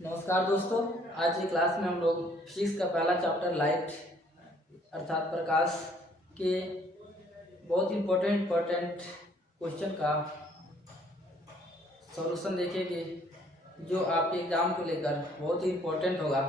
नमस्कार दोस्तों। आज की क्लास में हम लोग फिजिक्स का पहला चैप्टर लाइट अर्थात प्रकाश के बहुत इम्पोर्टेंट क्वेश्चन का सॉल्यूशन देखेंगे जो आपके एग्जाम को लेकर बहुत ही इम्पोर्टेंट होगा।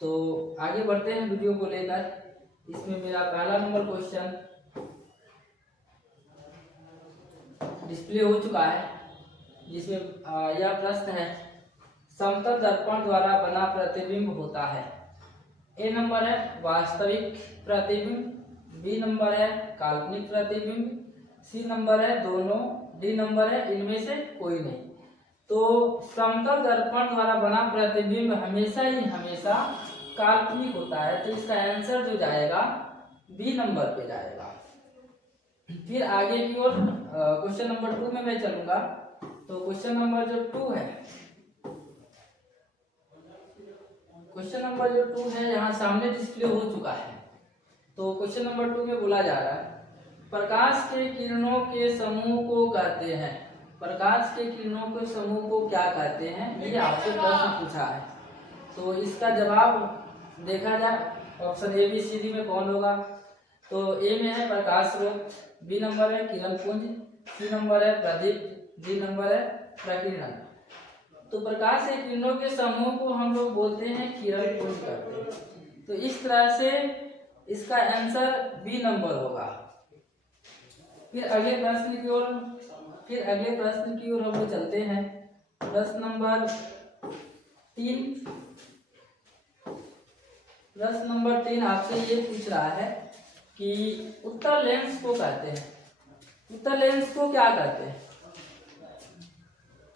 तो आगे बढ़ते हैं वीडियो को लेकर। इसमें मेरा पहला नंबर क्वेश्चन डिस्प्ले हो चुका है, जिसमें यह प्रश्न है, समतल दर्पण द्वारा बना प्रतिबिंब होता है। ए नंबर है वास्तविक प्रतिबिंब, बी नंबर है काल्पनिक प्रतिबिंब, सी नंबर है दोनों, डी नंबर है इनमें से कोई नहीं। तो समतल दर्पण द्वारा बना प्रतिबिंब हमेशा काल्पनिक होता है, तो इसका आंसर जो जाएगा बी नंबर पे जाएगा। फिर आगे की ओर क्वेश्चन नंबर 2 में मैं चलूंगा। तो क्वेश्चन नंबर जो 2 है, क्वेश्चन नंबर जो 2 है यहाँ सामने डिस्प्ले हो चुका है। तो क्वेश्चन नंबर 2 में बोला जा रहा है, प्रकाश के किरणों के समूह को कहते हैं। प्रकाश के किरणों के समूह को क्या कहते हैं, ये आपसे प्रश्न पूछा है। तो इसका जवाब देखा जाए, option A B C D में कौन होगा। तो ए में है प्रकाश स्रोत, बी नंबर है किरण पुंज, सी नंबर है प्रदीप, डी नंबर है प्रकीर्णन। तो प्रकाश के किरणों के समूह को हम लोग बोलते हैं किरण पुंज कहते हैं। तो इस तरह से इसका आंसर बी नंबर होगा। फिर अगले प्रश्न की ओर हम लोग चलते हैं। प्रश्न नंबर 3 आपसे ये पूछ रहा है कि उत्तल लेंस को कहते हैं। उत्तल लेंस को क्या कहते हैं?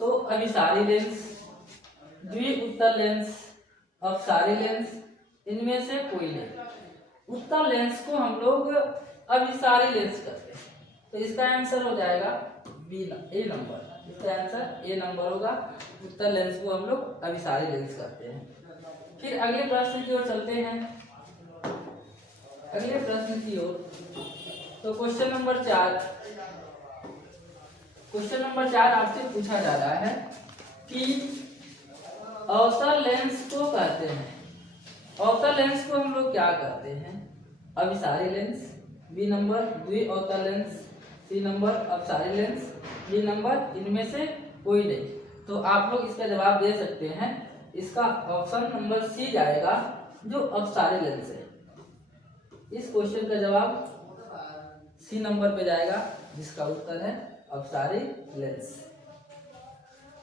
तो अभिसारी लेंस, द्वि उत्तल लेंस, अपसारी लेंस, इनमें से कोई नहीं। उत्तल लेंस को हम लोग अभिसारी लेंस कहते हैं। तो इसका आंसर हो जाएगा ए नंबर। इसका आंसर ए नंबर होगा। उत्तल लेंस को हम लोग अभिसारी लेंस कहते हैं। फिर अगले प्रश्न की ओर चलते हैं। अगले प्रश्न की ओर तो क्वेश्चन नंबर 4 आपसे पूछा जा रहा है कि अवतल लेंस को कहते हैं। अवतल लेंस को हम लोग क्या कहते हैं? अभिसारी लेंस, बी नंबर द्वि अवतल लेंस, सी नंबर अपसारी लेंस, डी नंबर इनमें से कोई नहीं। तो आप लोग इसका जवाब दे सकते हैं। इसका ऑप्शन नंबर सी जाएगा, जो अपसारी लेंस है। इस क्वेश्चन का जवाब सी नंबर पे जाएगा, जिसका उत्तर है अपसारी लेंस।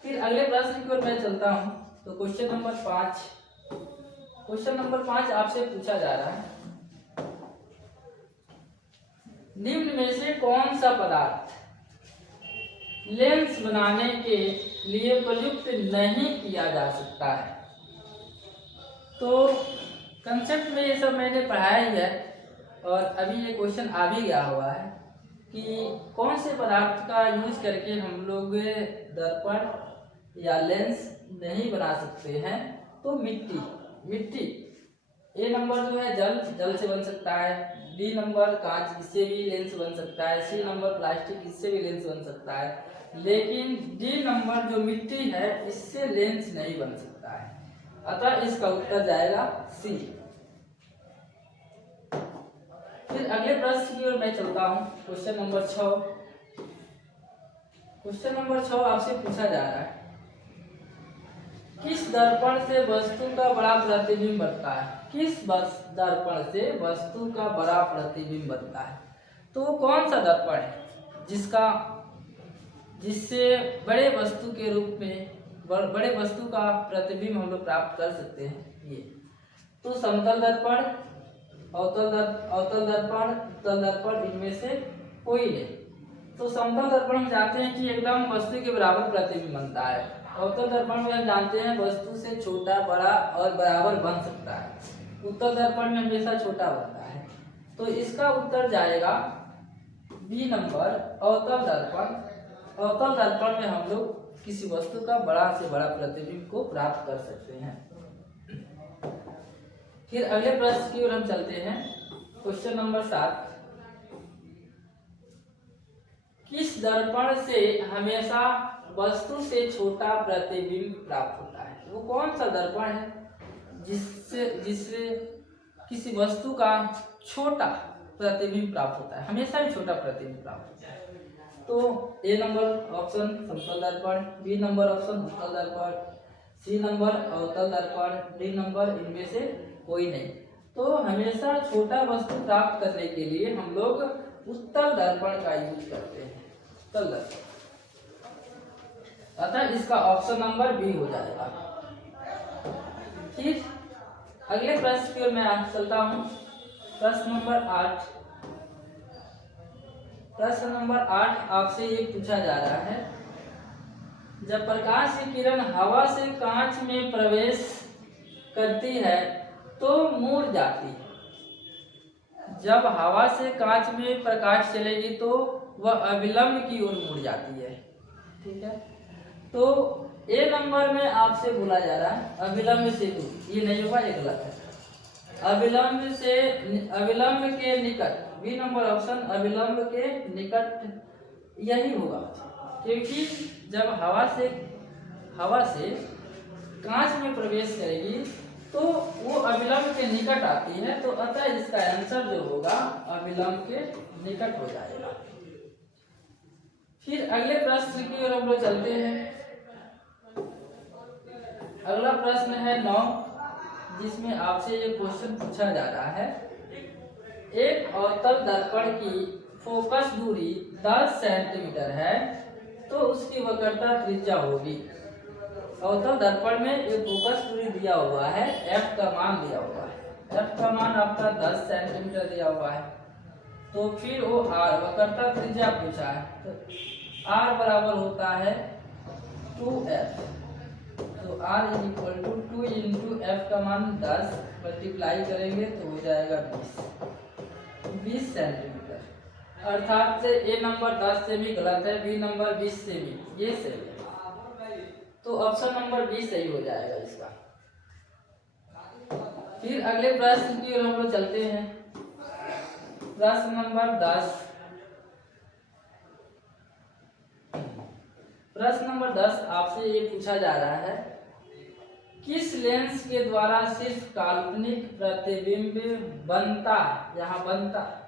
फिर अगले प्रश्न की ओर मैं चलता हूं। तो क्वेश्चन नंबर 5 आपसे पूछा जा रहा है, निम्न में से कौन सा पदार्थ लेंस बनाने के लिए प्रयुक्त नहीं किया जा सकता है? तो कंसेप्ट में ये सब मैंने पढ़ाया ही है, और अभी ये क्वेश्चन आ भी गया हुआ है कि कौन से पदार्थ का यूज करके हम लोग दर्पण या लेंस नहीं बना सकते हैं। तो मिट्टी ए नंबर जो है जल से बन सकता है, डी नंबर कांच, इससे भी लेंस बन सकता है, सी नंबर प्लास्टिक, इससे भी लेंस बन सकता है। लेकिन डी नंबर जो मिट्टी है, इससे लेंस नहीं बन सकता है। अतः इसका उत्तर जाएगा सी। फिर अगले प्रश्न की ओर मैं चलता हूं। क्वेश्चन नंबर 6 आपसे पूछा जा रहा है, किस दर्पण से वस्तु का बड़ा प्रतिबिंब बनता है? किस दर्पण से वस्तु का बड़ा प्रतिबिंब बनता है? तो कौन सा दर्पण है जिससे बड़े वस्तु के रूप में बड़े वस्तु का प्रतिबिंब हम लोग प्राप्त कर सकते हैं? ये तो समतल दर्पण, अवतल दर्पण, उत्तल दर्पण, इनमें से कोई नहीं। तो समतल दर्पण हम जानते हैं कि एकदम वस्तु के बराबर प्रतिबिंब बनता है। अवतल दर्पण में हम जानते हैं वस्तु से छोटा, बड़ा और बराबर बन सकता है। उत्तल दर्पण में हमेशा छोटा बनता है। तो इसका उत्तर जाएगा बी नंबर, अवतल दर्पण। अवतल दर्पण में हम लोग किसी वस्तु का बड़ा से बड़ा प्रतिबिंब को प्राप्त कर सकते हैं। फिर अगले प्रश्न की ओर हम चलते हैं। क्वेश्चन नंबर 7, किस दर्पण से हमेशा वस्तु से छोटा प्रतिबिंब प्राप्त होता है। वो कौन सा दर्पण है जिससे जिससे किसी वस्तु का छोटा प्रतिबिंब प्राप्त होता है, हमेशा ही छोटा प्रतिबिंब प्राप्त होता है। तो ए नंबर ऑप्शन समतल दर्पण, बी नंबर ऑप्शन उत्तल दर्पण, सी नंबर अवतल दर्पण, डी नंबर इनमें से कोई नहीं। तो हमेशा छोटा वस्तु प्राप्त करने के लिए हम लोग उत्तल दर्पण का यूज करते हैं, उत्तल दर्पण। अतः इसका ऑप्शन नंबर बी हो जाएगा। ठीक, अगले प्रश्न की ओर मैं चलता हूं। प्रश्न नंबर 8। प्रश्न नंबर 8 आपसे ये पूछा जा रहा है, जब प्रकाश की किरण हवा से कांच में प्रवेश करती है तो मुड़ जाती है। जब हवा से कांच में प्रकाश चलेगी तो वह अविलंब की ओर मुड़ जाती है। ठीक है, तो ए नंबर में आपसे बोला जा रहा है अविलंब से दूर, ये नहीं होगा, ये गलत है। अविलंब के निकट, बी नंबर ऑप्शन अविलंब के निकट यही होगा, क्योंकि जब हवा से कांच में प्रवेश करेगी तो वो अविलंब के निकट आती है, तो अतः इसका आंसर जो होगा अविलंब के निकट हो जाएगा। फिर अगले प्रश्न की ओर हम लोग चलते हैं। अगला प्रश्न है 9, जिसमें आपसे ये क्वेश्चन पूछा जा रहा है, एक अवतल दर्पण की फोकस दूरी 10 सेंटीमीटर है तो उसकी वक्रता त्रिज्या होगी। अवतल दर्पण में एक फोकस दूरी दिया हुआ है, f का मान दिया हुआ है, f का मान आपका 10 सेंटीमीटर दिया हुआ है। तो फिर वो r, वक्रता त्रिज्या पूछा है, तो r बराबर होता है 2f। तो r is equal to 2 into F का मान 10 मल्टीप्लाई करेंगे तो हो जाएगा 20 सेंटीमीटर। अर्थात से ए नंबर 10 से भी गलत है, बी नंबर 20 से भी, ये सही है। तो ऑप्शन नंबर बी सही हो जाएगा इसका। फिर अगले प्रश्न की ओर हम लोग चलते हैं। प्रश्न नंबर 10। प्रश्न नंबर 10 आपसे ये पूछा जा रहा है, किस लेंस के द्वारा सिर्फ काल्पनिक प्रतिबिंब बनता है, यहाँ बनता है,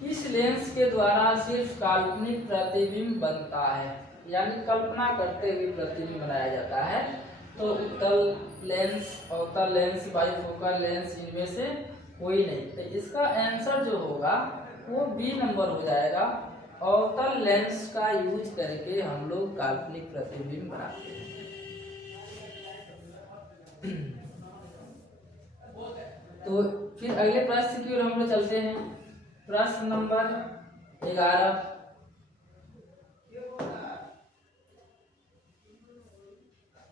किस लेंस के द्वारा सिर्फ काल्पनिक प्रतिबिंब बनता है, यानी कल्पना करते हुए प्रतिबिंब बनाया जाता है। तो उत्तल लेंस, अवतल लेंस, बाइफोकल लेंस, इनमें से कोई नहीं। तो इसका आंसर जो होगा वो बी नंबर हो जाएगा। अवतल लेंस का यूज करके हम लोग काल्पनिक प्रतिबिंब बनाते हैं। तो फिर अगले प्रश्न की ओर हम लोग चलते हैं। प्रश्न नंबर 11।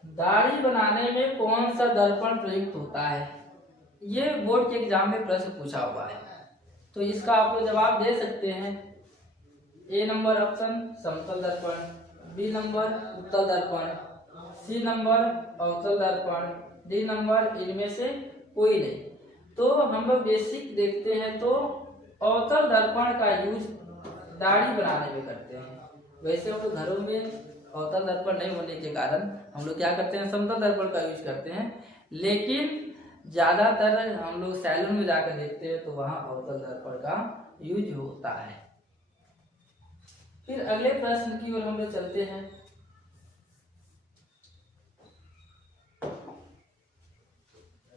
दाढ़ी बनाने में कौन सा दर्पण प्रयुक्त होता है? ये बोर्ड के एग्जाम में प्रश्न पूछा हुआ है, तो इसका आप लोग जवाब दे सकते हैं। ए नंबर ऑप्शन समतल दर्पण, बी नंबर उत्तल दर्पण, सी नंबर अवतल दर्पण, डी नंबर इनमें से कोई नहीं। तो हम लोग बेसिक देखते हैं तो अवतल दर्पण का यूज दाढ़ी बनाने में करते हैं। वैसे हम लोग घरों में अवतल दर्पण नहीं होने के कारण हम लोग क्या करते हैं, समतल दर्पण का यूज करते हैं। लेकिन ज्यादातर हम लोग सैलून में जाकर देखते हैं तो वहां अवतल दर्पण का यूज होता है। फिर अगले प्रश्न की ओर हम लोग चलते हैं।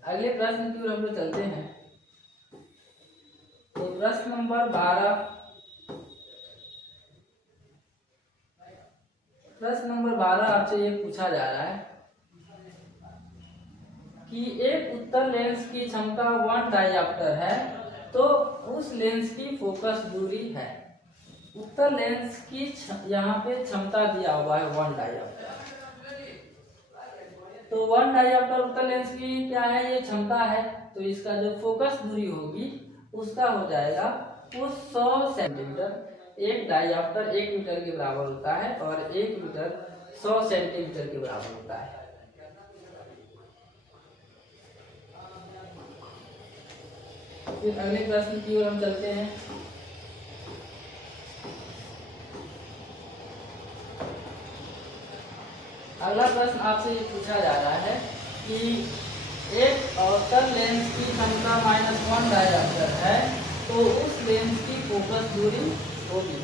अगले प्रश्न की ओर हम लोग चलते हैं। तो प्रश्न नंबर 12। प्रश्न नंबर 12 आपसे ये पूछा जा रहा है कि एक उत्तल लेंस की क्षमता 1 डायऑप्टर है तो उस लेंस की फोकस दूरी है। उत्तल लेंस की यहाँ पे क्षमता दिया हुआ है 1 डायऑप्टर। तो 1 डायऑप्टर उत्तल लेंस की क्या है, ये क्षमता है। तो इसका जो फोकस दूरी होगी उसका हो जाएगा वो 100 सेंटीमीटर। एक डायऑप्टर 1 मीटर के बराबर होता है और 1 मीटर 100 सेंटीमीटर के बराबर होता है। फिर अगले प्रश्न की ओर हम चलते हैं। अगला प्रश्न आपसे ये पूछा जा रहा है कि एक अवतल लेंस की क्षमता -1 डायमीटर है तो उस लेंस की फोकस दूरी होगी।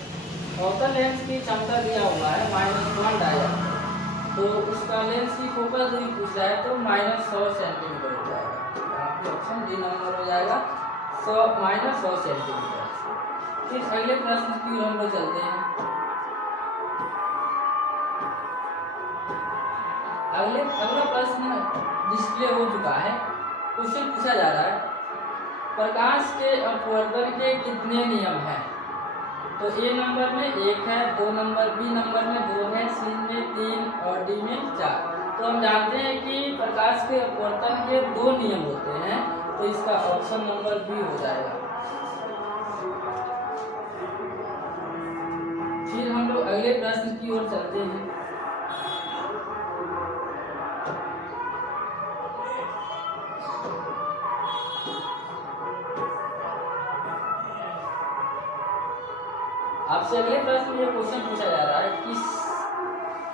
अवतल लेंस की क्षमता दिया हुआ है -1 डायमीटर, तो उसका लेंस की फोकस दूरी पूछ रहा है तो -100 सेंटीमीटर हो जाएगा। यहाँ पे ऑप्शन डी नंबर हो जाएगा, 100 सेंटीमीटर। फिर अगले प्रश्न की ओर हम लोग चलते हैं। अगला प्रश्न डिस्प्ले हो चुका है। क्वेश्चन पूछा जा रहा है प्रकाश के अपवर्तन के कितने नियम हैं? तो ए नंबर में 1 है, 2 नंबर, बी नंबर में 2 है, सी में 3 और डी में 4। तो हम जानते हैं कि प्रकाश के अपवर्तन के 2 नियम होते हैं, तो इसका ऑप्शन नंबर बी हो जाएगा। फिर हम लोग अगले प्रश्न की ओर चलते हैं। आपसे अगले प्रश्न में क्वेश्चन पूछा जा रहा है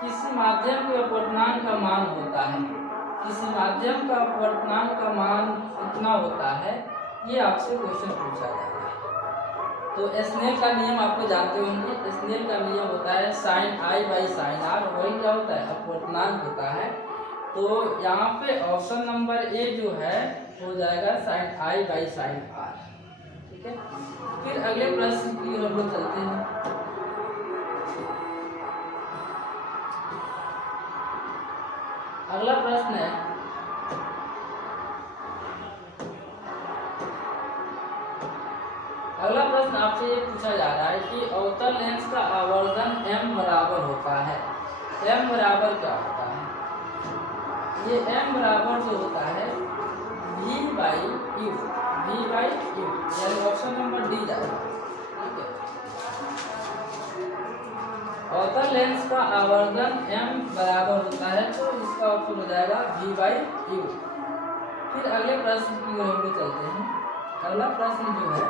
किसी माध्यम के अपवर्तनांक का मान होता है, किसी माध्यम का अपवर्तनांक का मान कितना होता है, ये आपसे क्वेश्चन पूछा जा रहा है। तो स्नेल का नियम आपको जानते होंगे। स्नेल का नियम होता है sin i sin r, वही क्या होता है अपवर्तनांक होता है। तो यहाँ पे ऑप्शन नंबर ए जो है हो जाएगा sin i sin r। ठीक है, फिर अगले प्रश्न की ओर हम लोग चलते हैं। अगला प्रश्न है आपसे ये पूछा जा रहा है कि अवतल लेंस का आवर्धन m बराबर होता है। m बराबर क्या होता है? ये m बराबर जो होता है v/u, यानी ऑप्शन नंबर डी जाएगा। ठीक है, अवतल लेंस का आवर्धन m बराबर होता है तो इसका ऑप्शन हो जाएगा v/u। फिर अगले प्रश्न की ओर हम लोग चलते हैं। अगला प्रश्न जो है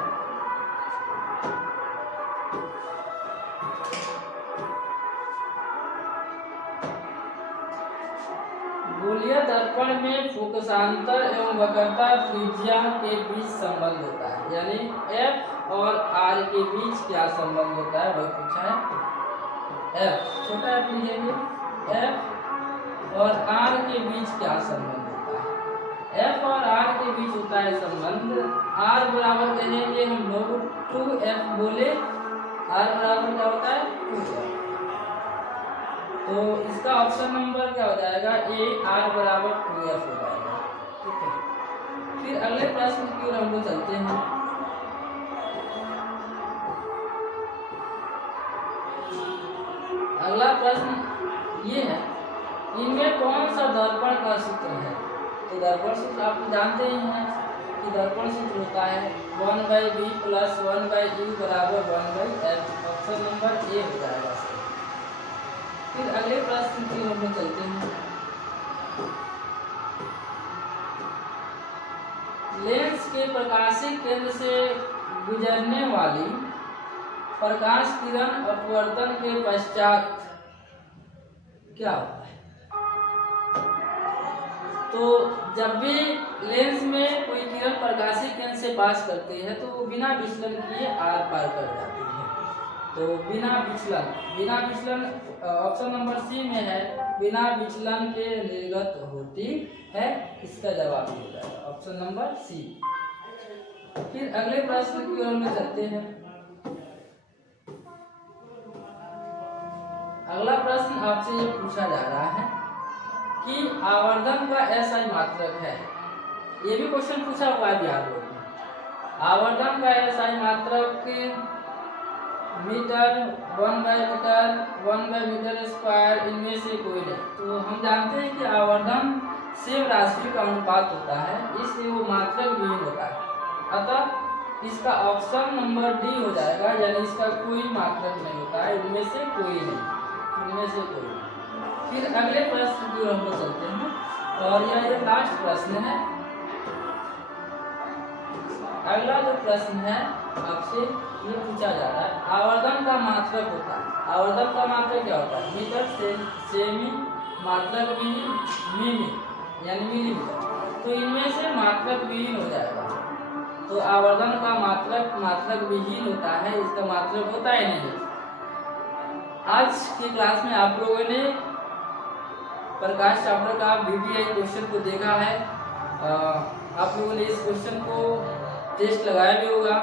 गोलीय दर्पण में फोकसांतर एवं वक्रता त्रिज्या के बीच संबंध होता है, यानी f और r के बीच क्या संबंध होता है वही पूछा है। f छोटा f लिखेंगे, f और r के बीच क्या संबंध होता है? f और r के बीच होता है संबंध r बराबर कहेंगे हम लोग 2f बोले, r बराबर क्या होता है 2f। तो इसका ऑप्शन नंबर क्या हो जाएगा ए, r बराबर 2f हो जाएगा। ठीक है, फिर अगले प्रश्न की ओर हम लोग चलते हैं। अगला प्रश्न ये है इनमें कौन सा दर्पण का सूत्र है? तो दर्पण सूत्र आप जानते ही हैं कि दर्पण सूत्र होता है 1/b + 1/u बराबर 1/f। ऑप्शन नंबर ए हो जाएगा। फिर अगले प्रश्न की ओर हम चलते हैं। लेंस के प्रकाशिक केंद्र से गुजरने वाली प्रकाश किरण अपवर्तन के पश्चात क्या होता है? तो जब भी लेंस में कोई किरण प्रकाशिक केंद्र से पास करती है तो वो बिना विचलन किए आर पार कर जाती है। तो बिना विचलन ऑप्शन नंबर सी में है, बिना विचलन के निर्गत होती है। इसका जवाब हो जाएगा ऑप्शन नंबर सी। फिर अगले प्रश्न की ओर में चलते हैं। अगला प्रश्न आपसे ये पूछा जा रहा है कि आवर्धन का SI मात्रक है। ये भी क्वेश्चन पूछा हुआ है बिहार बोर्ड में। आवर्धन का SI मात्रक मीटर, 1/मीटर, 1/मीटर स्क्वायर, इनमें से कोई नहीं। तो हम जानते हैं कि आवर्धन सेम राशि का अनुपात होता है, इसलिए वो मात्रक विहीन होता है। अतः इसका ऑप्शन नंबर डी हो जाएगा, यानी इसका कोई मात्रक नहीं होता है, इनमें से कोई नहीं, इनमें से कोई नहीं। फिर अगले प्रश्न की ओर हम लोग चलते हैं और यह लास्ट प्रश्न है। अगला जो प्रश्न है आपसे ये पूछा जा रहा है आवर्धन का मात्रक होता है। आवर्धन का मात्रक क्या होता है? मीटर, सेमी, मात्रक विहीन मिमी यानी मिलीमीटर, तो इनमें से मात्रक विहीन हो जाएगा। तो आवर्धन का मात्रक विहीन होता है, इसका मात्रक होता ही नहीं है। आज की क्लास में आप लोगों ने प्रकाश चावड़ा का VBI क्वेश्चन को देखा है। आप लोगों ने इस क्वेश्चन को टेस्ट लगाया भी होगा।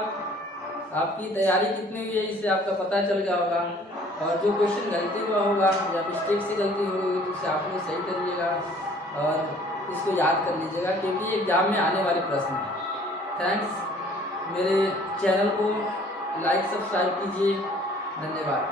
आपकी तैयारी कितनी हुई है इससे आपका पता चल गया होगा। और जो क्वेश्चन गलती हुआ होगा या मिस्टेक से गलती हो गई तो उसे आप लोग सही करिएगा और इसको याद कर लीजिएगा, क्योंकि एग्जाम में आने वाले प्रश्न हैं। थैंक्स। मेरे चैनल को लाइक सब्सक्राइब कीजिए। धन्यवाद।